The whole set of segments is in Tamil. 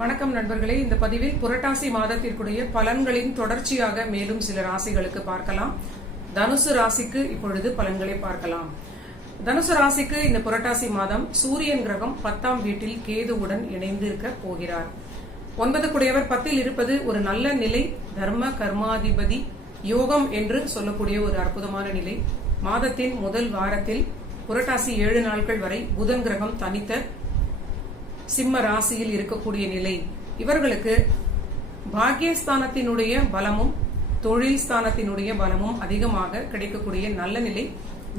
வணக்கம் நண்பர்களே, இந்த பதிவில் புரட்டாசி மாதத்திற்குரிய பலன்களின் தொடர்ச்சியாக மேலும் சில ராசிகளுக்கு பார்க்கலாம். தனுசு ராசிக்கு இப்பொழுது பலன்களை பார்க்கலாம். தனுசு ராசிக்கு இந்த புரட்டாசி மாதம் சூரியன் கிரகம் 10ஆம் வீட்டில் கேதுவுடன் இணைந்து இருக்க போகிறார். 9 குடையவர் 10இல் இருப்பது ஒரு நல்ல நிலை, தர்ம கர்மாதிபதி யோகம் என்று சொல்லக்கூடிய ஒரு அற்புதமான நிலை. மாதத்தின் முதல் வாரத்தில் புரட்டாசி 7 நாட்கள் வரை புதன் கிரகம் தனித்த சிம்ம ராசியில் இருக்கக்கூடிய நிலை. இவர்களுக்கு பாக்கியஸ்தானத்தினுடைய பலமும் தொழில் ஸ்தானத்தினுடைய பலமும் அதிகமாக கிடைக்கக்கூடிய நல்ல நிலை.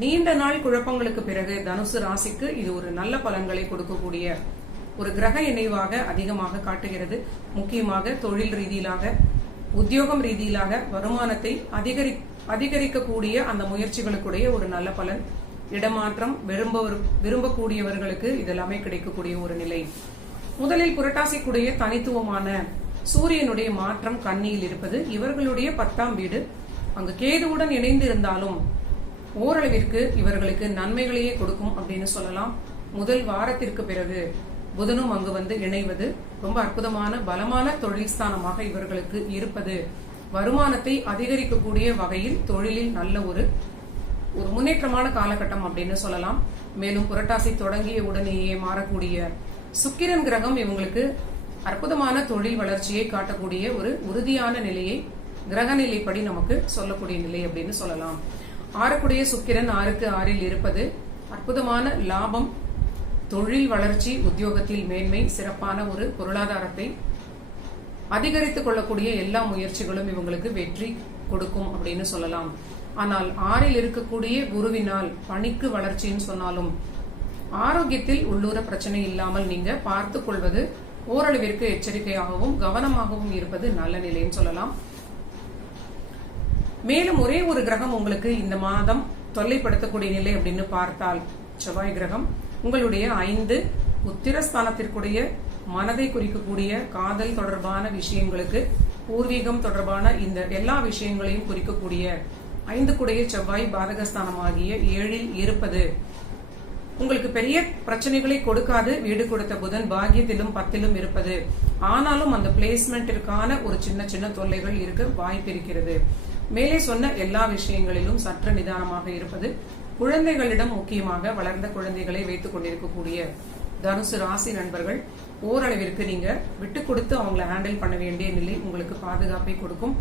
நீண்ட நாள் குழப்பங்களுக்கு பிறகு தனுசு ராசிக்கு இது ஒரு நல்ல பலன்களை கொடுக்கக்கூடிய ஒரு கிரக இணைவாக அதிகமாக காட்டுகிறது. முக்கியமாக தொழில் ரீதியிலாக, உத்தியோகம் ரீதியிலாக வருமானத்தை அதிகரிக்கக்கூடிய அந்த முயற்சிகளுக்குடைய ஒரு நல்ல பலன். இடமாற்றம் விரும்பக்கூடியவர்களுக்கு இதெல்லாமே கிடைக்கக்கூடிய ஒரு நிலை. முதலில் புரட்டாசிக்குடைய தனித்துவமான சூரியனுடைய மாற்றம் கன்னியில் இருப்பது இவர்களுடைய 10ஆம் வீடு. அங்கு கேதுவுடன் இணைந்து இருந்தாலும் ஓரளவிற்கு இவர்களுக்கு நன்மைகளையே கொடுக்கும் அப்படின்னு சொல்லலாம். முதல் வாரத்திற்கு பிறகு புதனும் அங்கு வந்து இணைவது ரொம்ப அற்புதமான பலமான தொழில் ஸ்தானமாக இவர்களுக்கு இருப்பது வருமானத்தை அதிகரிக்கக்கூடிய வகையில் தொழிலில் நல்ல ஒரு முன்னேற்றமான காலகட்டம் அப்படின்னு சொல்லலாம். மேலும் புரட்டாசி தொடங்கிய உடனேயே மாறக்கூடிய சுக்கிரன் கிரகம் இவங்களுக்கு அற்புதமான தொழில் வளர்ச்சியை காட்டக்கூடிய ஒரு உறுதியான நிலையை கிரக நிலைப்படி நமக்கு சொல்லக்கூடிய நிலை அப்படின்னு சொல்லலாம். 6 சுக்கிரன் 6க்கு 6ல் இருப்பது அற்புதமான லாபம், தொழில் வளர்ச்சி, உத்தியோகத்தில் மேன்மை, சிறப்பான ஒரு பொருளாதாரத்தை அதிகரித்துக் கொள்ளக்கூடிய எல்லா முயற்சிகளும் இவங்களுக்கு வெற்றி கொடுக்கும் அப்படின்னு சொல்லலாம். ஆனால் 6ல் இருக்கக்கூடிய குருவினால் பணிக்கு வளர்ச்சின்னு சொன்னாலும் ஆரோக்கியத்தில் உள்ளூர பிரச்சனை இல்லாமல் நீங்க பார்த்துக் கொள்வது ஓரளவிற்கு எச்சரிக்கையாகவும் கவனமாகவும் இருப்பது நல்ல நிலைன்னு சொல்லலாம். மேலும் ஒரே ஒரு கிரகம் உங்களுக்கு இந்த மாதம் தொல்லைப்படுத்தக்கூடிய நிலை அப்படின்னு பார்த்தால் செவ்வாய் கிரகம் உங்களுடைய 5 உத்திரஸ்தானத்திற்குடைய மனதை குறிக்கக்கூடிய காதல் தொடர்பான விஷயங்களுக்கு, பூர்வீகம் தொடர்பான இந்த எல்லா விஷயங்களையும் குறிக்கக்கூடிய 5 குடைய செவ்வாய் பாதகஸ்தானமாகிய 7ல் இருப்பது உங்களுக்கு பெரிய பிரச்சனைகளை கொடுக்காது. வீடு கொடுத்த புதன் பாக்கியத்திலும் 10லும் இருப்பது ஆனாலும் அந்த பிளேஸ்மெண்டிற்கான ஒரு சின்ன சின்ன தொல்லைகள் இருக்க வாய்ப்பு இருக்கிறது. மேலே சொன்ன எல்லா விஷயங்களிலும் சற்று நிதானமாக இருப்பது, குழந்தைகளிடம் முக்கியமாக வளர்ந்த குழந்தைகளை வைத்துக் கொண்டிருக்கக்கூடிய தனுசு ராசி நண்பர்கள் ஓரளவிற்கு நீங்க விட்டு கொடுத்து அவங்களை ஹேண்டில் பண்ண வேண்டிய நிலை உங்களுக்கு பாதுகாப்பை கொடுக்கும்.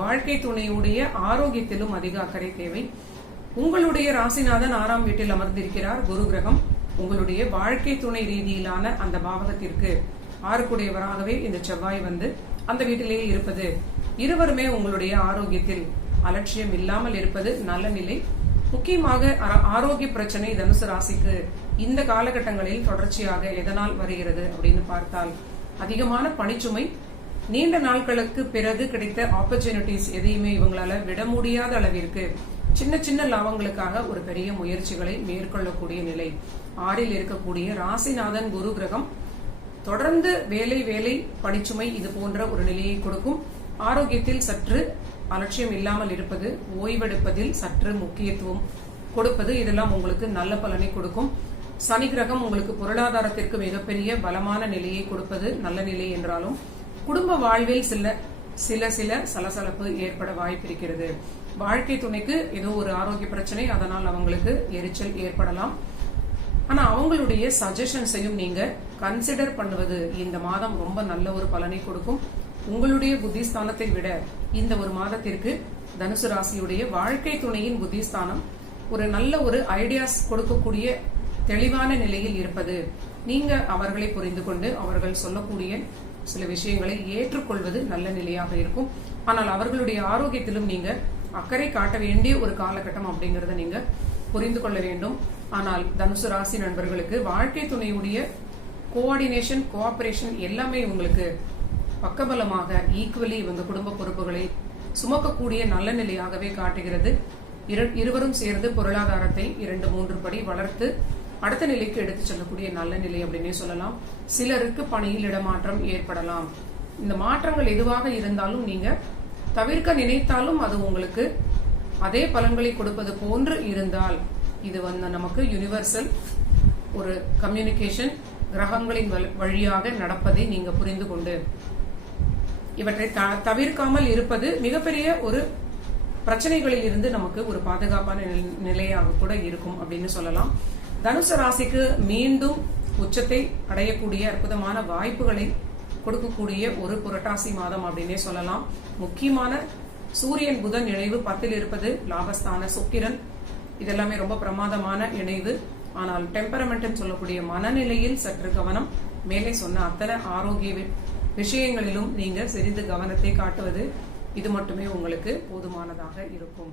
வாழ்க்கை துணையுடைய ஆரோக்கியத்திலும் அதிக அக்கறை தேவை. உங்களுடைய ராசிநாதன் 6ஆம் வீட்டில் அமர்ந்திருக்கிறார். குரு கிரகம் உங்களுடைய வாழ்க்கை துணை ரீதியிலான அந்த பாவகத்திற்கு 6 குடையவராகவே இந்த செவ்வாய் வந்து அந்த வீட்டிலேயே இருப்பது இருவருமே உங்களுடைய ஆரோக்கியத்தில் அலட்சியம் இல்லாமல் இருப்பது நல்ல நிலை. முக்கியமாக ஆரோக்கிய பிரச்சனை தனுசு ராசிக்கு இந்த காலகட்டங்களில் தொடர்ச்சியாக எதனால் வருகிறது அப்படின்னு பார்த்தால் அதிகமான பணிச்சுமை, நீண்ட நாட்களுக்கு பிறகு கிடைத்த ஆப்பர்ச்சுனிட்டிஸ் எதையுமே இவங்களால விட முடியாத அளவிற்கு சின்ன சின்ன லாபங்களுக்காக ஒரு பெரிய முயற்சிகளை மேற்கொள்ளக்கூடிய நிலை. 6ல் இருக்கக்கூடிய ராசிநாதன் குரு கிரகம் தொடர்ந்து வேலை பணிச்சுமை இது போன்ற ஒரு நிலையை கொடுக்கும். ஆரோக்கியத்தில் சற்று அலட்சியம் இல்லாமல் இருப்பது, ஓய்வெடுப்பதில் சற்று முக்கியத்துவம் கொடுப்பது இதெல்லாம் உங்களுக்கு நல்ல பலனை கொடுக்கும். சனி கிரகம் உங்களுக்கு பொருளாதாரத்திற்கு மிகப்பெரிய பலமான நிலையை கொடுப்பது நல்ல நிலை என்றாலும் குடும்ப வாழ்வில் சில சலசலப்பு ஏற்பட வாய்ப்பிருக்கிறது. வாழ்க்கை துணைக்கு ஏதோ ஒரு ஆரோக்கிய பிரச்சனை, அதனால் அவங்களுக்கு எரிச்சல் ஏற்படலாம். ஆனா அவங்களுடைய சஜஷன்ஸையும் நீங்க கன்சிடர் பண்ணுவது இந்த மாதம் ரொம்ப நல்ல ஒரு பலனை கொடுக்கும். உங்களுடைய புத்திஸ்தானத்தை விட இந்த ஒரு மாதத்திற்கு தனுசு ராசியுடைய வாழ்க்கை துணையின் புத்திஸ்தானம் ஒரு நல்ல ஒரு ஐடியாஸ் கொடுக்கக்கூடிய தெளிவான நிலையில் இருப்பது, நீங்க அவர்களை புரிந்து கொண்டு அவர்கள் சொல்லக்கூடிய சில விஷயங்களை ஏற்றுக்கொள்வது நல்ல நிலையாக இருக்கும். ஆனால் அவர்களுடைய ஆரோக்கியத்திலும் நீங்க அக்கறை காட்ட வேண்டிய ஒரு காலகட்டம் அப்படிங்கறத நீங்க புரிந்து கொள்ள வேண்டும். ஆனால் தனுசு ராசி நண்பர்களுக்கு வாழ்க்கை துணையுடைய கோஆர்டினேஷன், கோஆபரேஷன் எல்லாமே உங்களுக்கு பக்கபலமாக ஈக்குவலி இவங்க குடும்ப பொறுப்புகளை சுமக்கக்கூடிய நல்ல நிலையாகவே காட்டுகிறது. இருவரும் சேர்ந்து பொருளாதாரத்தை 2-3 படி வளர்த்து அடுத்த நிலைக்கு எடுத்து செல்லக்கூடிய நல்ல நிலை அப்படின்னே சொல்லலாம். சிலருக்கு பணியில் இடமாற்றம் ஏற்படலாம். இந்த மாற்றங்கள் எதுவாக இருந்தாலும் நீங்க தவிர்க்க நினைத்தாலும் அது உங்களுக்கு அதே பலன்களை கொடுப்பது போன்று இருந்தால் இது வந்து நமக்கு யுனிவர்சல் ஒரு கம்யூனிகேஷன் கிரகங்களின் வழியாக நடப்பதை நீங்க புரிந்து கொண்டு இவற்றை தவிர்க்காமல் இருப்பது மிகப்பெரிய ஒரு பிரச்சனைகளில் இருந்து நமக்கு ஒரு பாதுகாப்பான நிலையாக கூட இருக்கும் அப்படின்னு சொல்லலாம். தனுசு ராசிக்கு மீண்டும் உச்சத்தை அடையக்கூடிய அற்புதமான வாய்ப்புகளை கொடுக்கக்கூடிய ஒரு புரட்டாசி மாதம் அப்படின்னே சொல்லலாம். முக்கியமான சூரியன் புதன் இணைவு 10ல் இருப்பது, லாபஸ்தான சுக்கிரன், இதெல்லாமே ரொம்ப பிரமாதமான இணைவு. ஆனால் டெம்பரமெண்ட் சொல்லக்கூடிய மனநிலையில் சற்று கவனம். மேலே சொன்ன அத்தனை ஆரோக்கிய விஷயங்களிலும் நீங்க சிறிது கவனத்தை காட்டுவது இது மட்டுமே உங்களுக்கு போதுமானதாக இருக்கும்.